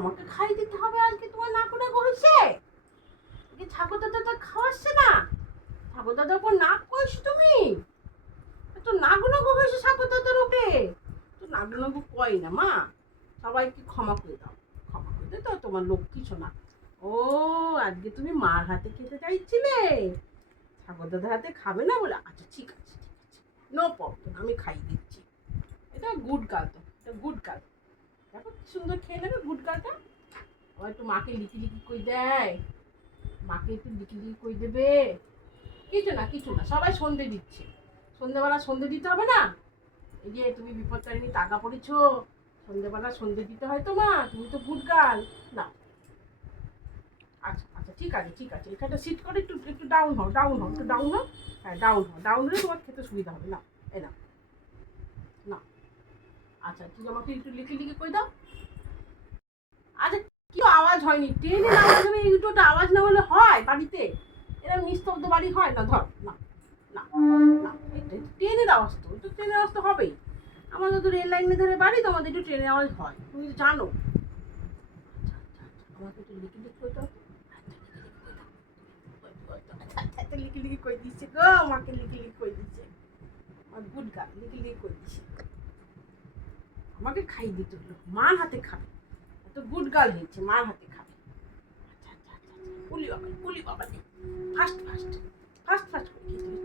আমাকে খাই দিতে হবে আজকে, তোমার নাকু নাকু হয়েছে? ঠাকুর দাদা খাওয়াচ্ছে না, ঠাকুর দাদার উপর নাক কইছো তুমি? তো নাগু নাগু হয়েছে ঠাকুর দাদার উপরে, তো নাগু নাগু কয় না মা, সবাইকে ক্ষমা করে দাও, ক্ষমা করে দাও, তোমার লক্ষ্মী শোনা। ও আজকে তুমি মার হাতে খেতে চাইছিলে, ঠাকুর দাদার হাতে খাবে না বলে? আচ্ছা ঠিক আছে, ঠিক আছে, নো প্রবলেম, আমি খাইয়ে দিচ্ছি। এটা গুড গার্ল, তো এটা গুড গার্ল, দেখো কি সুন্দর খেয়ে নেবে গুড গার্লটা। আবার একটু মাকে লিখি লিখি কই দেয়, মাকে একটু লিখি লিখি কই দেবে। কিছু না কিছু না, সবাই সন্ধে দিচ্ছে, সন্ধেবেলা সন্ধে দিতে হবে না? এই যে তুমি বিপদতারিণী টাকা পড়েছো, সন্ধেবেলা সন্ধে দিতে হয় তোমার, তুমি তো গুড গার্ল। না আচ্ছা আচ্ছা ঠিক আছে ঠিক আছে, এখানটা সিট করে একটু একটু ডাউন হও, ডাউন হও, একটু ডাউন হও। হ্যাঁ ডাউন হও, ডাউন হলে তোমার খেতে সুবিধা হবে। না এ না না, আচ্ছা ঠিক, আমাকে একটু লিখে লিখে কই দাও। আচ্ছা কি আওয়াজ হয়নি, ট্রেনের আওয়াজ হবে, এইটা আওয়াজ না হলে হয় বাড়িতে? এরকম নিস্তব্ধ বাড়ি হয় না? ধর না না না, ট্রেনের আওয়াজ তো, তো ট্রেনের আওয়াজ তো হবেই, আমাদের তো রেল লাইনের ধারে বাড়ি, তো আমাদের একটু ট্রেনের আওয়াজ হয়, তুমি তো জানো। আচ্ছা আচ্ছা আচ্ছা, আমাকে একটু লিখে লিখে কই দাও। আচ্ছা লিখে লিখে কই দিচ্ছে গো, আমাকে লিখে লিখে কই দিচ্ছে, আমার গুড গার্ল লিখে লিখে কই দিচ্ছে, আমাকে খাই দিতে হলো, মার হাতে খাবে, তো গুড গার্ল হয়েছে, মার হাতে খাবে। আচ্ছা আচ্ছা আচ্ছা, পুলি বাবা পুলি বাবা, ফাস্ট ফাস্ট ফাস্ট ফাস্ট করে খেতে